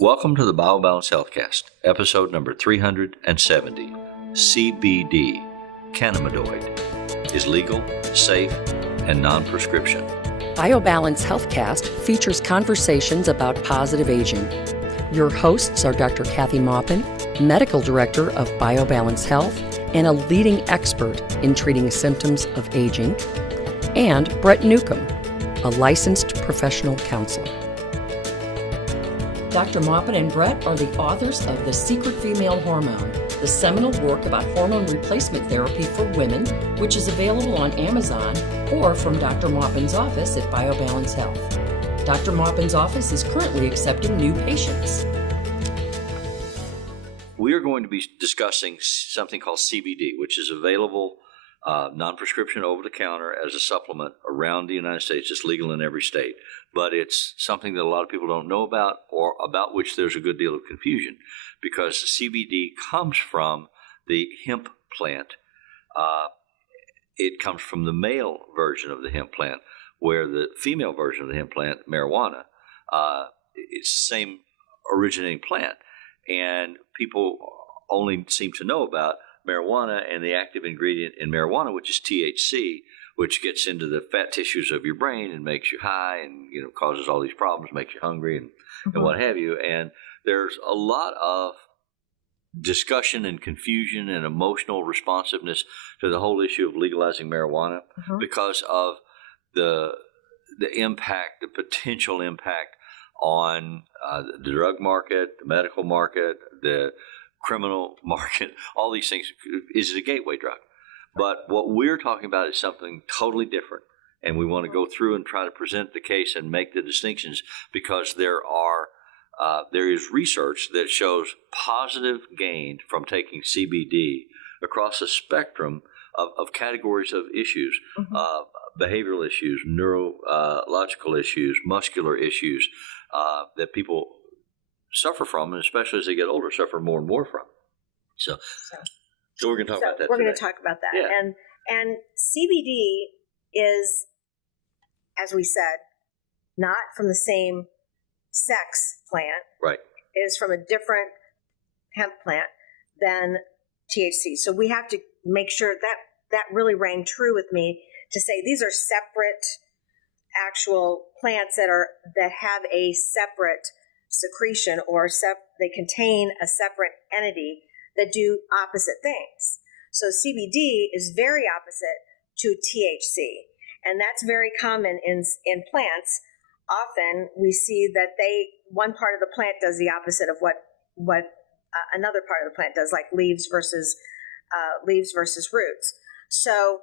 Welcome to the BioBalance Healthcast, episode number 370, CBD, Cannabinoid, is legal, safe, and non-prescription. BioBalance Healthcast features conversations about positive aging. Your hosts are Dr. Kathy Maupin, Medical Director of BioBalance Health and a leading expert in treating symptoms of aging, and Brett Newcomb, a licensed professional counselor. Dr. Maupin and Brett are the authors of The Secret Female Hormone, the seminal work about hormone replacement therapy for women, which is available on Amazon or from Dr. Maupin's office at BioBalance Health. Dr. Maupin's office is currently accepting new patients. We are going to be discussing something called CBD, which is available non-prescription over-the-counter as a supplement around the United States. It's legal in every state, but it's something that a lot of people don't know about, or about which there's a good deal of confusion, because CBD comes from the hemp plant. It comes from the male version of the hemp plant, where the female version of the hemp plant, marijuana, it's the same originating plant, and people only seem to know about marijuana and the active ingredient in marijuana, which is THC, which gets into the fat tissues of your brain and makes you high and causes all these problems, makes you hungry and what have you. And there's a lot of discussion and confusion and emotional responsiveness to the whole issue of legalizing marijuana because of the impact, the potential impact on the drug market, the medical market, the criminal market, all these things. Is it a gateway drug? But what we're talking about is something totally different, and we want to go through and try to present the case and make the distinctions, because there is research that shows positive gain from taking CBD across a spectrum of categories of issues, behavioral issues, neurological issues, muscular issues that people suffer from, and especially as they get older, suffer more and more from. So we're going to talk about that. We're today. going to talk about that. Yeah. And CBD is, as we said, not from the same sex plant. Right. It is from a different hemp plant than THC. So we have to make sure that really rang true with me, to say these are separate actual plants that have a separate secretion, or they contain a separate entity that do opposite things. So CBD is very opposite to THC, and that's very common in plants. Often we see that one part of the plant does the opposite of what another part of the plant does, like leaves versus roots. So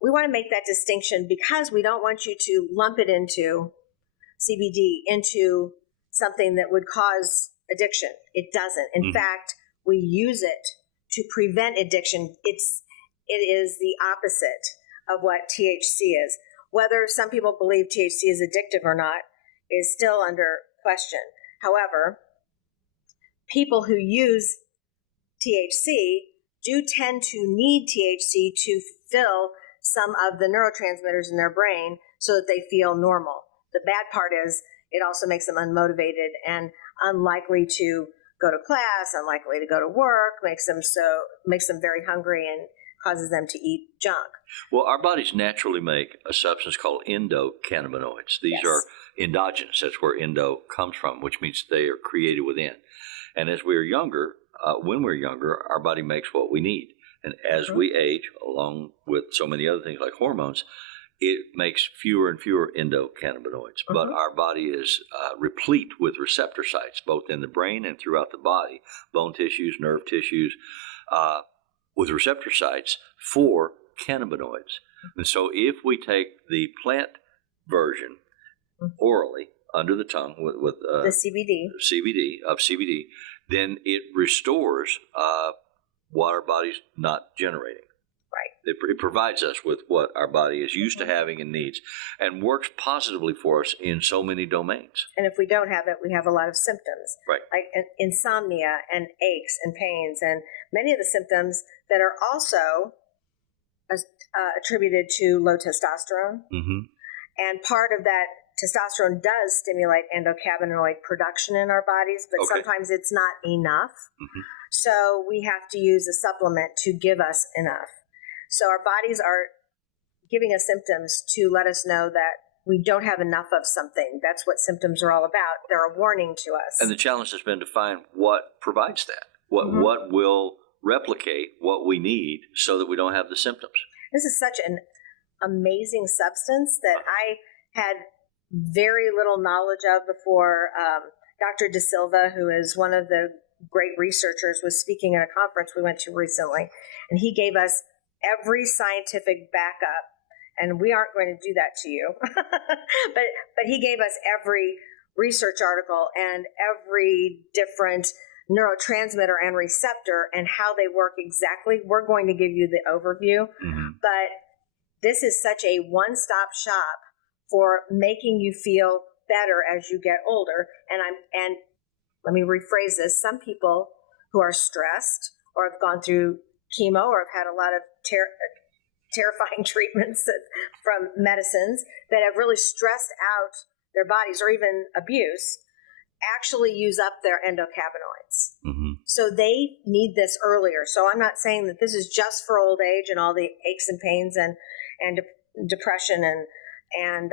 we want to make that distinction, because we don't want you to lump it into CBD into something that would cause addiction. It doesn't. In fact, we use it to prevent addiction. It is the opposite of what THC is. Whether some people believe THC is addictive or not is still under question. However, people who use THC do tend to need THC to fill some of the neurotransmitters in their brain so that they feel normal. The bad part is it also makes them unmotivated and unlikely to go to class, unlikely to go to work, makes them very hungry, and causes them to eat junk. Well, our bodies naturally make a substance called endocannabinoids. These are endogenous. That's where endo comes from, which means they are created within. And as we're younger, when we're younger, our body makes what we need. And as we age, along with so many other things like hormones, it makes fewer and fewer endocannabinoids. But our body is replete with receptor sites, both in the brain and throughout the body, bone tissues, nerve tissues, with receptor sites for cannabinoids. And so if we take the plant version orally under the tongue with the CBD, then it restores what our body's not generating. Right. It provides us with what our body is used to having and needs, and works positively for us in so many domains. And if we don't have it, we have a lot of symptoms, right, like insomnia and aches and pains, and many of the symptoms that are also attributed to low testosterone. And part of that testosterone does stimulate endocannabinoid production in our bodies, but Okay. sometimes it's not enough. Mhm. So we have to use a supplement to give us enough. So our bodies are giving us symptoms to let us know that we don't have enough of something. That's what symptoms are all about. They're a warning to us. And the challenge has been to find what provides that, what will replicate what we need so that we don't have the symptoms. This is such an amazing substance that I had very little knowledge of before. Dr. De Silva, who is one of the great researchers, was speaking at a conference we went to recently, and he gave us every scientific backup. And we aren't going to do that to you, but he gave us every research article and every different neurotransmitter and receptor and how they work exactly. We're going to give you the overview, but this is such a one-stop shop for making you feel better as you get older. And let me rephrase this. Some people who are stressed or have gone through chemo or have had a lot of terrifying treatments from medicines that have really stressed out their bodies, or even abuse, actually use up their endocannabinoids. So they need this earlier. So I'm not saying that this is just for old age and all the aches and pains and depression and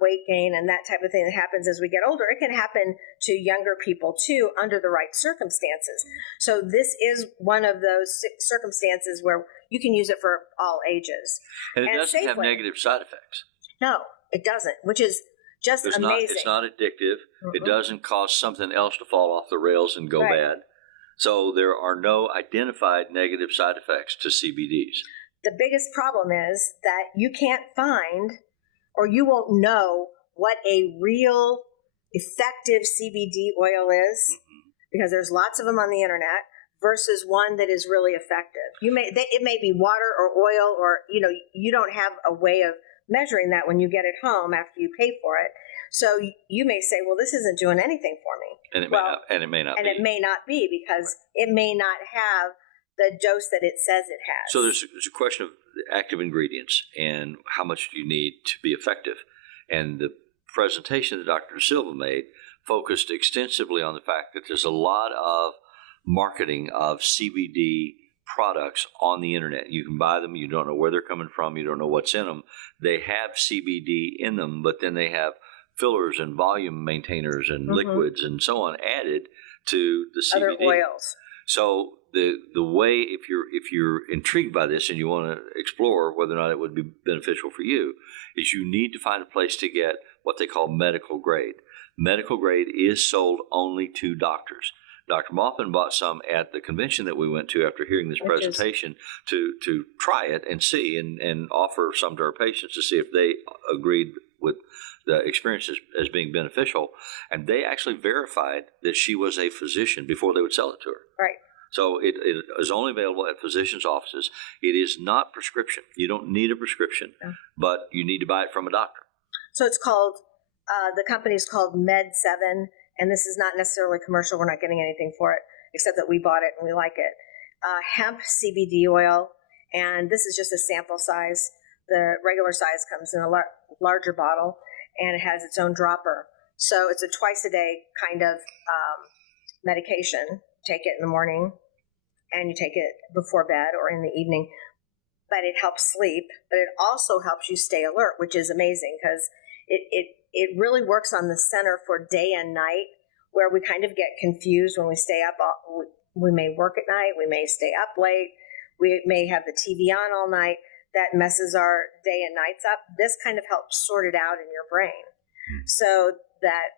weight gain and that type of thing that happens as we get older. It can happen to younger people too under the right circumstances. So this is one of those circumstances where you can use it for all ages. And it doesn't have safely. negative side effects. No, it doesn't, which is just amazing. It's not addictive. It doesn't cause something else to fall off the rails and go bad. So there are no identified negative side effects to CBDs. The biggest problem is that you can't find, or you won't know, what a real effective CBD oil is, because there's lots of them on the internet, versus one that is really effective. It may be water or oil, or you don't have a way of measuring that when you get it home after you pay for it. So you may say, well, this isn't doing anything for me. And it may not be. It may not be, because it may not have the dose that it says it has. So there's a question of active ingredients and how much do you need to be effective. And the presentation that Dr. De Silva made focused extensively on the fact that there's a lot of marketing of CBD products on the internet. You can buy them. You don't know where they're coming from. You don't know what's in them. They have CBD in them, but then they have fillers and volume maintainers and liquids and so on added to the CBD. Other oils. So the way, if you're intrigued by this and you want to explore whether or not it would be beneficial for you, is you need to find a place to get what they call medical grade. Medical grade is sold only to doctors. Dr. Maupin bought some at the convention that we went to after hearing this presentation to try it and see and offer some to our patients to see if they agreed with the experience as being beneficial. And they actually verified that she was a physician before they would sell it to her. Right. So it is only available at physicians' offices. It is not prescription. You don't need a prescription, but you need to buy it from a doctor. So it's called, the company's called Med7, and this is not necessarily commercial. We're not getting anything for it, except that we bought it and we like it. Hemp CBD oil, and this is just a sample size. The regular size comes in a larger bottle, and it has its own dropper. So it's a twice-a-day kind of medication. Take it in the morning, and you take it before bed or in the evening. But it helps sleep, but it also helps you stay alert, which is amazing, because it really works on the center for day and night, where we kind of get confused when we stay up. We may work at night, we may stay up late, we may have the TV on all night. That messes our day and nights up. This kind of helps sort it out in your brain, so that.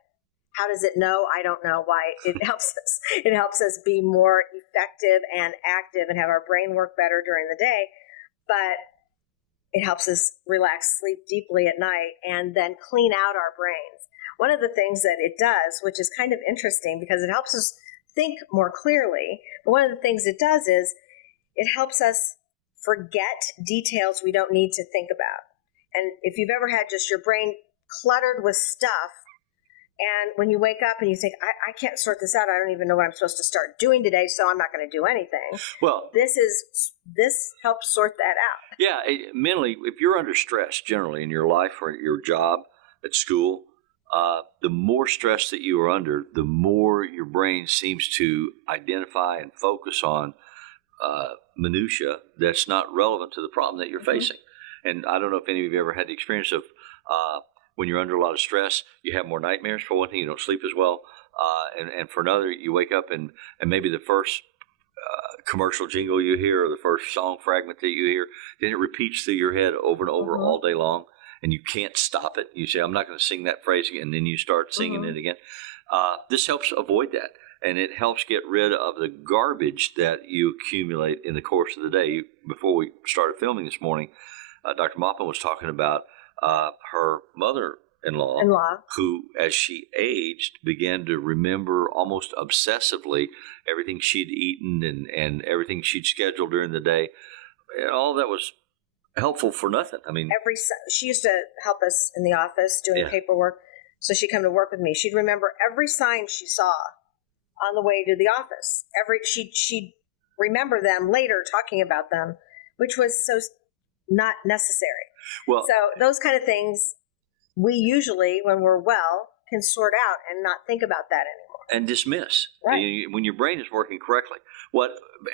How does it know? I don't know why. It helps us. It helps us be more effective and active and have our brain work better during the day, but it helps us relax, sleep deeply at night, and then clean out our brains. One of the things that it does, which is kind of interesting because it helps us think more clearly, but one of the things it does is it helps us forget details we don't need to think about. And if you've ever had just your brain cluttered with stuff, and when you wake up and you think, I can't sort this out, I don't even know what I'm supposed to start doing today, so I'm not going to do anything. Well, this helps sort that out. Yeah, mentally, if you're under stress generally in your life or your job, at school, the more stress that you are under, the more your brain seems to identify and focus on minutia that's not relevant to the problem that you're facing. And I don't know if any of you ever had the experience of when you're under a lot of stress, you have more nightmares. For one thing, you don't sleep as well. And for another, you wake up and maybe the first commercial jingle you hear or the first song fragment that you hear, then it repeats through your head over and over all day long, and you can't stop it. You say, I'm not going to sing that phrase again, and then you start singing it again. This helps avoid that, and it helps get rid of the garbage that you accumulate in the course of the day. Before we started filming this morning, Dr. Maupin was talking about her mother-in-law, who, as she aged, began to remember almost obsessively everything she'd eaten and everything she'd scheduled during the day. And all that was helpful for nothing. I mean, she used to help us in the office doing paperwork, so she'd come to work with me. She'd remember every sign she saw on the way to the office. She'd remember them later, talking about them, which was so not necessary. Well, so those kind of things we usually, when we're well, can sort out and not think about that anymore. And dismiss. Right. When your brain is working correctly.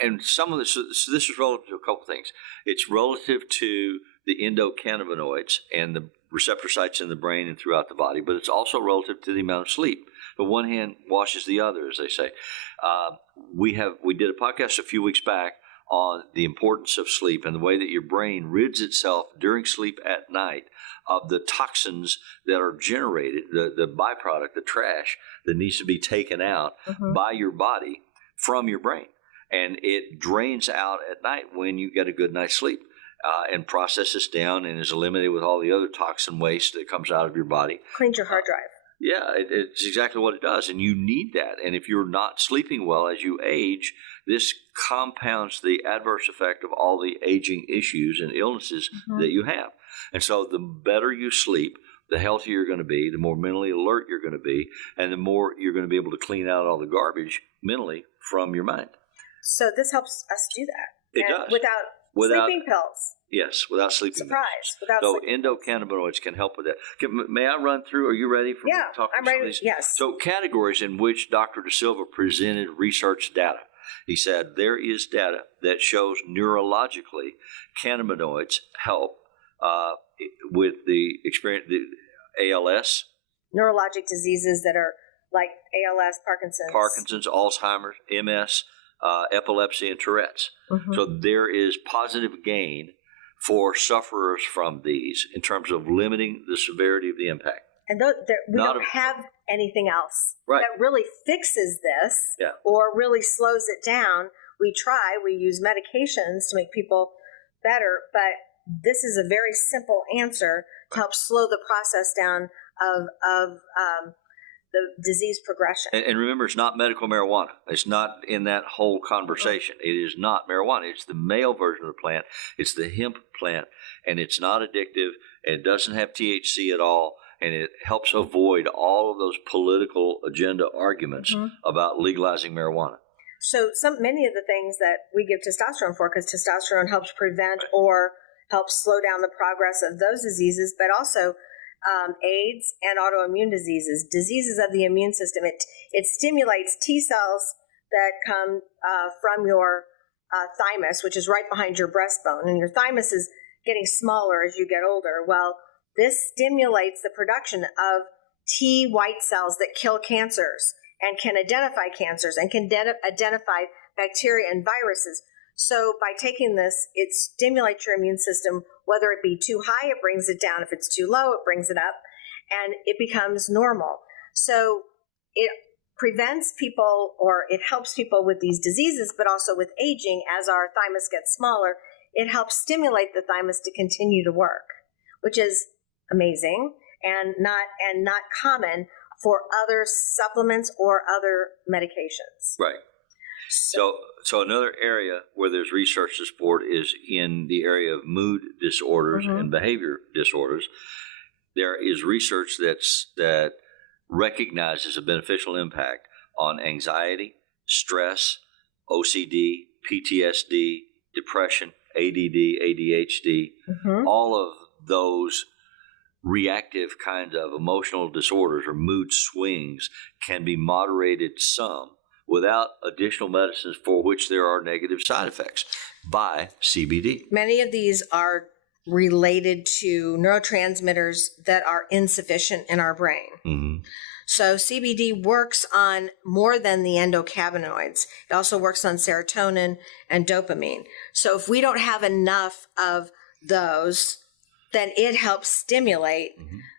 And some of this, so this is relative to a couple things. It's relative to the endocannabinoids and the receptor sites in the brain and throughout the body, but it's also relative to the amount of sleep. The one hand washes the other, as they say. We did a podcast a few weeks back on the importance of sleep and the way that your brain rids itself during sleep at night of the toxins that are generated, the byproduct, the trash that needs to be taken out by your body from your brain. And it drains out at night when you get a good night's sleep and processes down and is eliminated with all the other toxin waste that comes out of your body. Cleans your hard drive. Yeah, it's exactly what it does. And you need that. And if you're not sleeping well as you age, this compounds the adverse effect of all the aging issues and illnesses that you have. And so the better you sleep, the healthier you're going to be, the more mentally alert you're going to be, and the more you're going to be able to clean out all the garbage mentally from your mind. So this helps us do that. It does. Without sleeping pills. Yes, without sleeping Surprise. pills. So endocannabinoids can help with that. May I run through? Are you ready for me to talk I'm ready. Yes. So categories in which Dr. De Silva presented research data. He said there is data that shows neurologically cannabinoids help with the experience, the ALS. Neurologic diseases that are like ALS, Parkinson's, Alzheimer's, MS, epilepsy, and Tourette's. So there is positive gain for sufferers from these in terms of limiting the severity of the impact. And we don't have anything else that really fixes this or really slows it down. We use medications to make people better, but this is a very simple answer to help slow the process down of the disease progression. And remember, it's not medical marijuana. It's not in that whole conversation. It is not marijuana. It's the male version of the plant. It's the hemp plant, and it's not addictive, and it doesn't have THC at all. And it helps avoid all of those political agenda arguments about legalizing marijuana. So many of the things that we give testosterone for, because testosterone helps prevent or helps slow down the progress of those diseases, but also AIDS and autoimmune diseases of the immune system. It stimulates T cells that come from your thymus, which is right behind your breastbone. And your thymus is getting smaller as you get older. Well, this stimulates the production of T white cells that kill cancers and can identify cancers and can identify bacteria and viruses. So by taking this, it stimulates your immune system. Whether it be too high, it brings it down. If it's too low, it brings it up, and it becomes normal. So it prevents people, or it helps people with these diseases, but also with aging. As our thymus gets smaller, it helps stimulate the thymus to continue to work, which is amazing and not common for other supplements or other medications. Right. So another area where there's research to support is in the area of mood disorders and behavior disorders. There is research that recognizes a beneficial impact on anxiety, stress, OCD, PTSD, depression, ADD, ADHD, all of those reactive kind of emotional disorders or mood swings can be moderated some without additional medicines for which there are negative side effects by CBD. Many of these are related to neurotransmitters that are insufficient in our brain. Mm-hmm. So CBD works on more than the endocannabinoids. It also works on serotonin and dopamine. So if we don't have enough of those, then it helps stimulate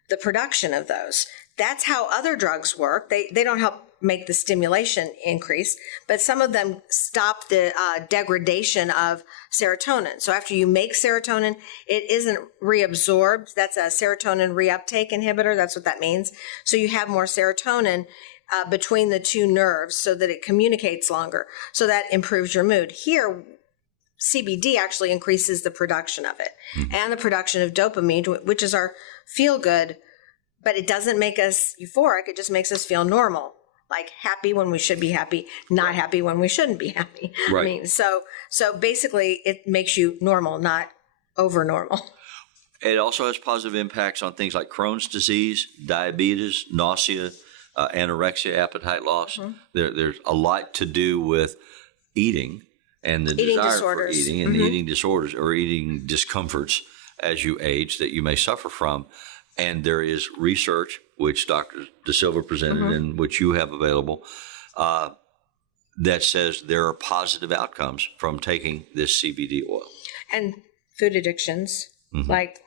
the production of those. That's how other drugs work. They don't help make the stimulation increase, but some of them stop the degradation of serotonin. So after you make serotonin, it isn't reabsorbed. That's a serotonin reuptake inhibitor. That's what that means. So you have more serotonin between the two nerves so that it communicates longer. So that improves your mood. Here, CBD actually increases the production of it and the production of dopamine, which is our feel good, but it doesn't make us euphoric. It just makes us feel normal, like happy when we should be happy, not happy when we shouldn't be happy. Right. I mean, so basically it makes you normal, not over normal. It also has positive impacts on things like Crohn's disease, diabetes, nausea, anorexia, appetite loss. There's a lot to do with eating and the Eating desire disorders. for eating and eating disorders or eating discomforts as you age that you may suffer from. And there is research, which Dr. De Silva presented and which you have available, that says there are positive outcomes from taking this CBD oil. And food addictions, like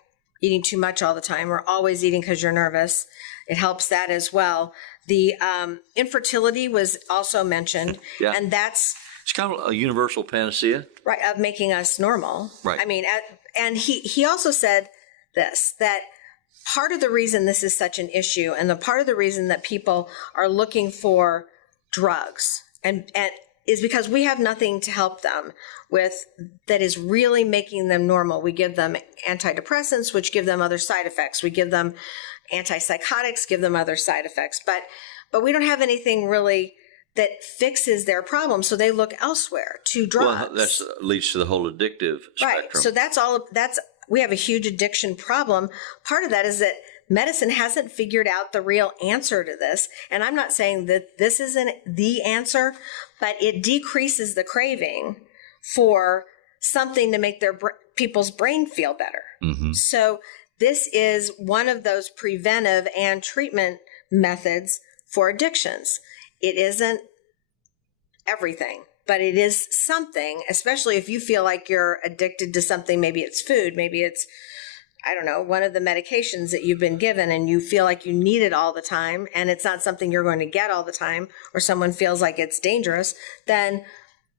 eating too much all the time or always eating because you're nervous. It helps that as well. The infertility was also mentioned, Yeah. and that's It's kind of a universal panacea. right of making us normal. Right. I mean, and he also said this, that part of the reason this is such an issue and the part of the reason that people are looking for drugs and is because we have nothing to help them with that is really making them normal. We give them antidepressants, which give them other side effects. We give them antipsychotics, give them other side effects. But we don't have anything really that fixes their problem, so they look elsewhere to drugs. Well, that leads to the whole addictive Right. spectrum. So we have a huge addiction problem. Part of that is that medicine hasn't figured out the real answer to this. And I'm not saying that this isn't the answer, but it decreases the craving for something to make people's brain feel better. So this is one of those preventive and treatment methods for addictions. It isn't everything, but it is something, especially if you feel like you're addicted to something. Maybe it's food, maybe it's, I don't know, one of the medications that you've been given and you feel like you need it all the time and it's not something you're going to get all the time, or someone feels like it's dangerous, then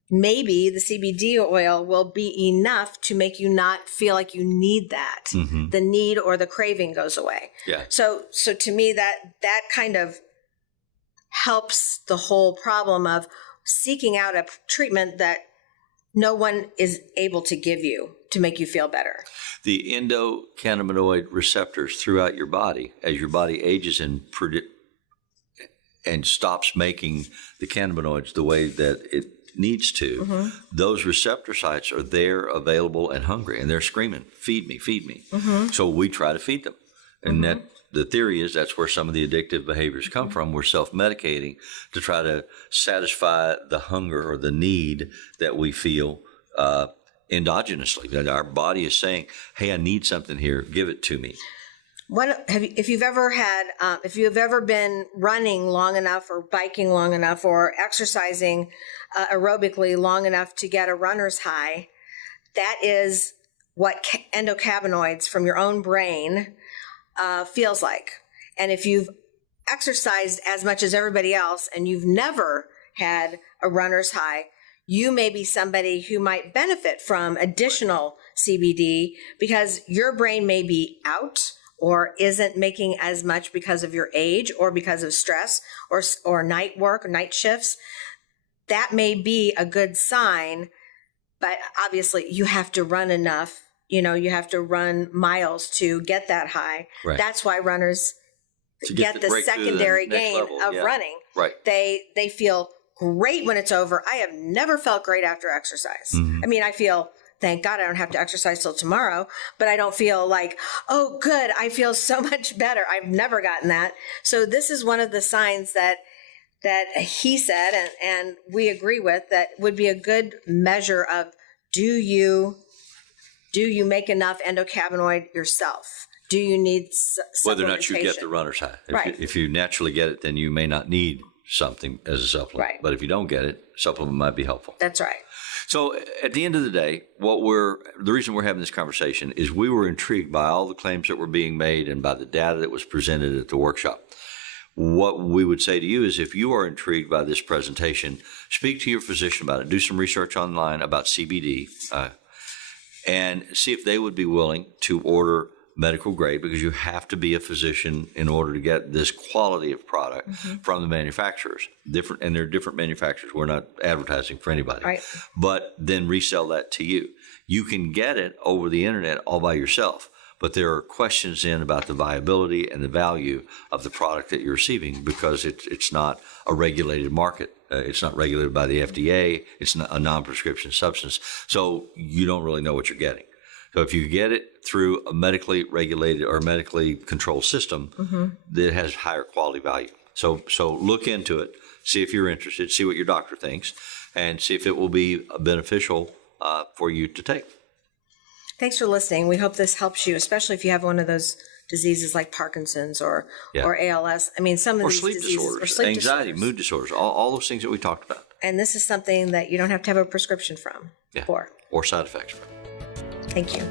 maybe the CBD oil will be enough to make you not feel like you need that. The need or the craving goes away. Yeah. So to me, that kind of helps the whole problem of seeking out a treatment that no one is able to give you to make you feel better. The endocannabinoid receptors throughout your body, as your body ages and stops making the cannabinoids the way that it needs to, those receptor sites are there, available, and hungry, and they're screaming, feed me, feed me. So we try to feed them. And that the theory is that's where some of the addictive behaviors come from. We're self-medicating to try to satisfy the hunger or the need that we feel endogenously, that our body is saying, hey, I need something here, give it to me. If you've ever been running long enough or biking long enough or exercising aerobically long enough to get a runner's high, that is what endocannabinoids from your own brain feels like. And if you've exercised as much as everybody else and you've never had a runner's high, you may be somebody who might benefit from additional CBD because your brain may be out or isn't making as much because of your age or because of stress or night work or night shifts. That may be a good sign, but obviously you have to run enough. You have to run miles to get that high. Right. That's why runners get the secondary gain of running. Right. They feel great when it's over. I have never felt great after exercise. I mean, I feel thank God I don't have to exercise till tomorrow, but I don't feel like, oh, good, I feel so much better. I've never gotten that. So this is one of the signs that he said, and we agree with, that would be a good measure of, do you make enough endocannabinoid yourself? Do you need whether or not you get supplementation? the runner's high? Right. If you naturally get it, then you may not need something as a supplement. Right. But if you don't get it, supplement might be helpful. That's right. So at the end of the day, the reason we're having this conversation is we were intrigued by all the claims that were being made and by the data that was presented at the workshop. What we would say to you is, if you are intrigued by this presentation, speak to your physician about it. Do some research online about CBD and see if they would be willing to order medical grade, because you have to be a physician in order to get this quality of product from the manufacturers. And they're different manufacturers. We're not advertising for anybody. Right. But then resell that to you. You can get it over the internet all by yourself, but there are questions in about the viability and the value of the product that you're receiving, because it's not a regulated market. It's not regulated by the FDA. It's not a non-prescription substance. So you don't really know what you're getting. So if you get it through a medically regulated or medically controlled system, that has higher quality value. So look into it, see if you're interested, see what your doctor thinks, and see if it will be beneficial for you to take. Thanks for listening. We hope this helps you, especially if you have one of those diseases like Parkinson's or ALS. I mean, some of these sleep diseases, disorders, or sleep anxiety, disorders. mood disorders, all those things that we talked about. And this is something that you don't have to have a prescription for. Or side effects. Thank you.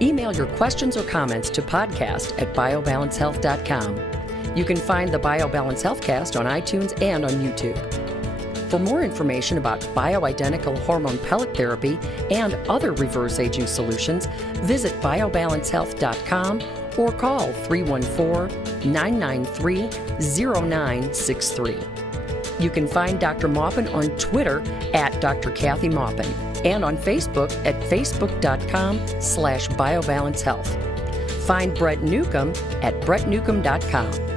Email your questions or comments to podcast@biobalancehealth.com. You can find the BioBalance Healthcast on iTunes and on YouTube. For more information about bioidentical hormone pellet therapy and other reverse aging solutions, visit biobalancehealth.com or call 314-993-0963. You can find Dr. Maupin on Twitter @Dr. Kathy Maupin and on Facebook at facebook.com/biobalancehealth. Find Brett Newcomb at brettnewcomb.com.